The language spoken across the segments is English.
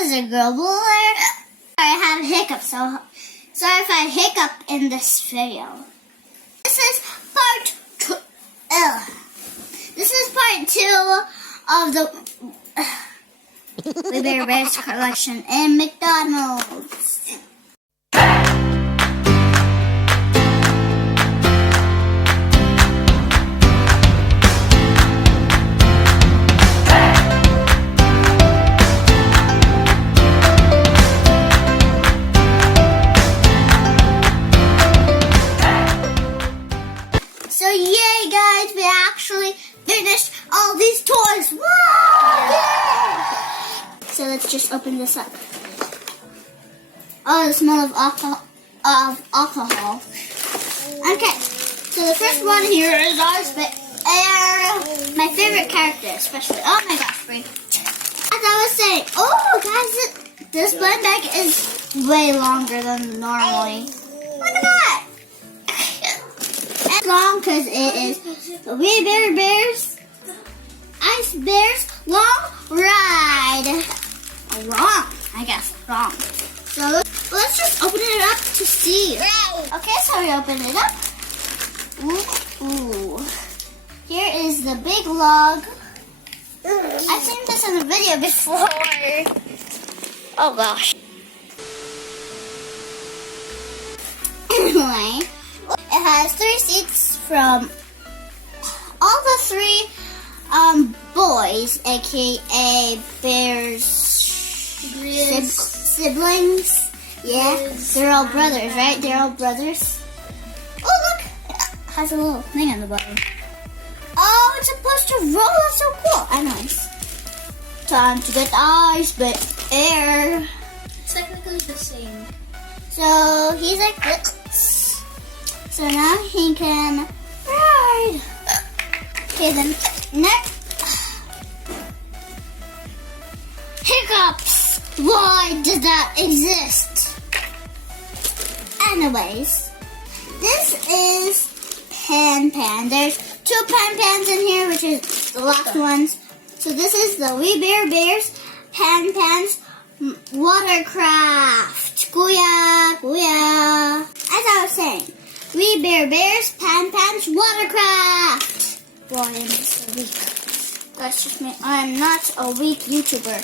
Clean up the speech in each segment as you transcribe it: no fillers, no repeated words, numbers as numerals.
is a girl. I have hiccups, so sorry if I hiccup in this video. This is part 2. This is part 2 of the We Bear Bears collection in McDonald's. So yay guys, we actually finished all these toys. Woo! Yay! So let's just open this up. Oh, the smell of alcohol. Okay, so the first one here is ours, but my favorite character especially. Oh my gosh, Bree. As I was saying, oh guys, this blend bag is way longer than normally. Look at that. It's long because it is the We Bear Bears Ice Bears Long Ride. Wrong. So let's just open it up to see. Okay, so we open it up. Ooh. Here is the big log. I've seen this in a video before. Oh gosh. Anyway, it has 3 seats from all the 3 boys, aka Bears siblings. Yeah, they're all brothers, right? They're all brothers. Oh look, it has a little thing on the bottom. Oh, it's supposed to roll. That's so cool. I know. Time to get the ice, but air. It's technically the same. So he's like this. So now he can ride. Okay, then next. Hiccups. Why does that exist? Anyways, this is Pan. There's 2 Pans in here, which is the last ones. So this is the We Bear Bears Pans Watercraft. Kuya. As I was saying, We Bear Bears Pans Watercraft. Boy, I'm so weak. That's just me. I'm not a weak YouTuber.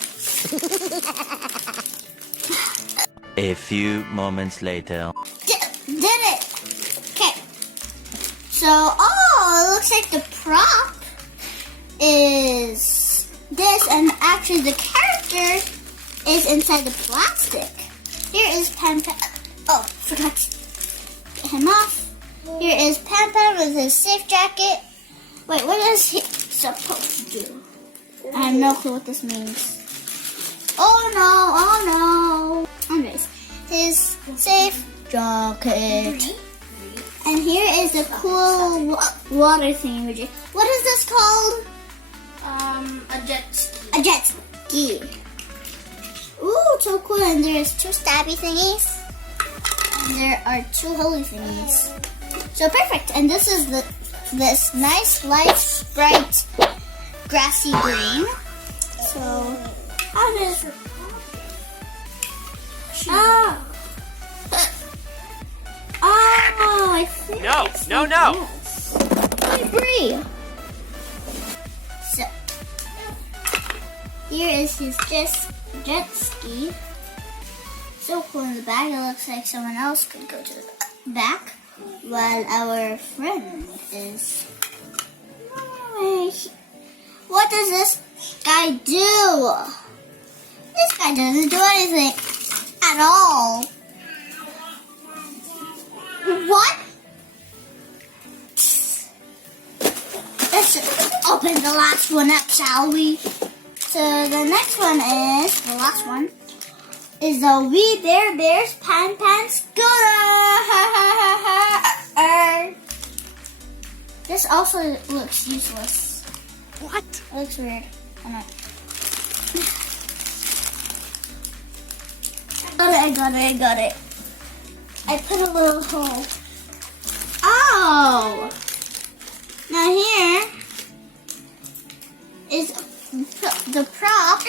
A few moments later. Did it! Okay. So, it looks like the prop is this, and actually the character is inside the plastic. Here is Pan. Oh, forgot to get him off. Here is Pan with his safe jacket. Wait, what is he supposed to do? I have no clue what this means. Oh no. Anyways, his safe jacket. And here is a cool water thingy. What is this called? A jet ski. A jet ski. Ooh, so cool. And there's 2 stabby thingies. And there are 2 holy thingies. So perfect. And this is this nice, light, bright, grassy green. So, how does... I think No. yes. Hey, Bree. So, here is his jet ski. So cool in the back. It looks like someone else could go to the back while our friend is... What does this guy do? This guy doesn't do anything at all. What? Let's open the last one up, shall we? So the next one is, the last one, is the We Bear Bears Pan Scooter. This also looks useless. What? It looks weird. I got it. I put a little hole. Oh! Now here is the prop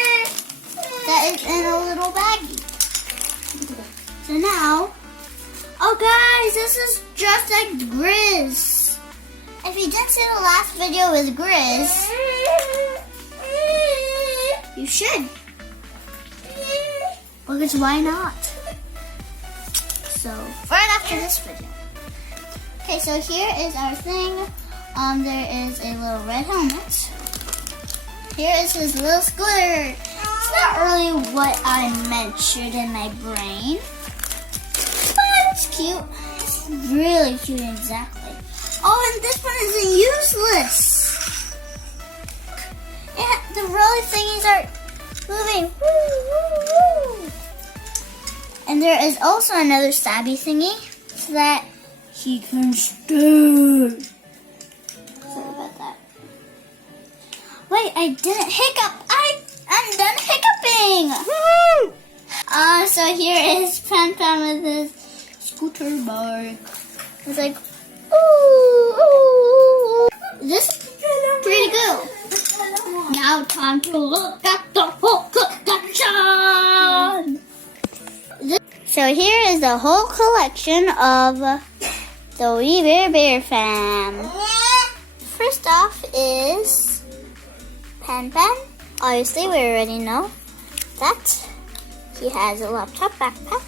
that is in a little little baggie. So now, oh guys, this is just like Grizz. If you didn't see the last video with Grizz, you should. Because why not? So, right after this video. Okay, so here is our thing. There is a little red helmet. Here is his little scooter. It's not really what I mentioned in my brain. But it's cute. It's really cute, exactly. Oh, and this one isn't useless. Yeah, the rolly thingies are moving. Woo, woo, woo. And there is also another stabby thingy so that he can stay. Sorry about that. Wait, I didn't hiccup. I'm done hiccuping. Woo! So here is Pan Pan with his scooter bike. It's like, ooh, ooh. This is pretty cool. Now time to look at the whole collection. So here is the whole collection of the Wee Bear Bear fam. First off is Pan Pan. Obviously, we already know that. He has a laptop backpack.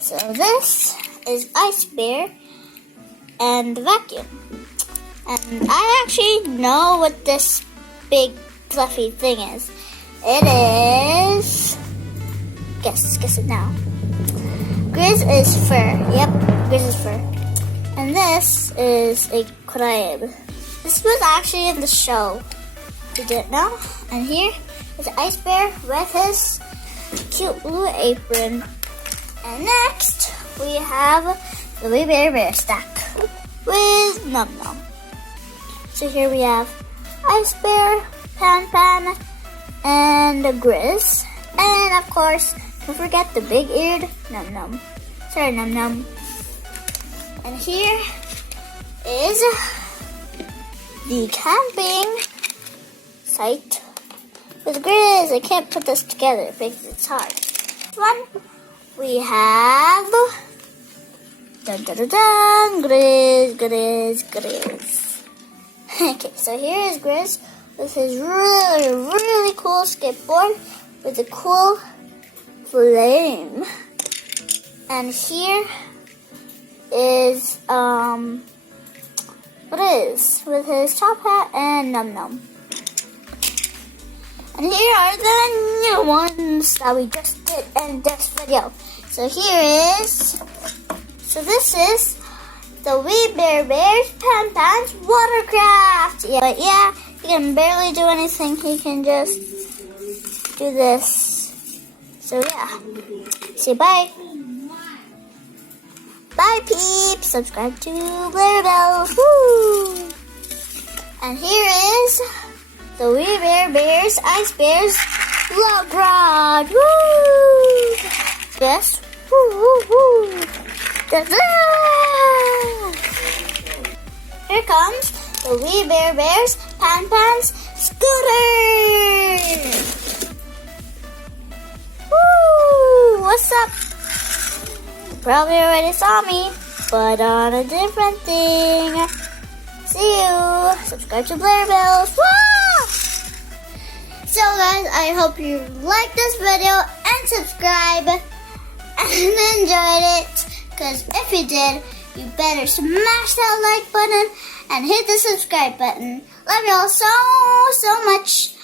So this is Ice Bear and the vacuum. And I actually know what this big fluffy thing is. It is... Guess it now. Grizz is fur. Yep, Grizz is fur. And this is a crab. This was actually in the show. You didn't know? And here is Ice Bear with his cute blue apron. And next, we have the Wee Bear Bear stack with Num Num. So here we have Ice Bear, Pan Pan, and Grizz. And of course, don't forget the big-eared Num Num. Sorry, Num Num. And here is the camping site with Grizz. I can't put this together because it's hard. One, we have dun dun dun dun, Grizz. Okay, so here is Grizz with his really cool skateboard with a cool flame. And here is with his top hat and Num Num. And here are the new ones that we just did in this video. So this is the Wee Bear Bear's Pan Pan's watercraft. Yeah, but yeah, he can barely do anything. He can just do this. So yeah, say bye. Bye, peeps. Subscribe to Blair Bells. Woo! And here is the Wee Bear Bear's Ice Bear's log rod. Woo! Yes. Woo, woo, woo. Da-da! Here comes the Wee Bear Bear's Pan Pan's scooter. Woo! What's up? You probably already saw me, but on a different thing. See you. Subscribe to Blair Bells. Woo! So guys, I hope you liked this video and subscribe and enjoyed it. Because if you did, you better smash that like button and hit the subscribe button. Love y'all so much.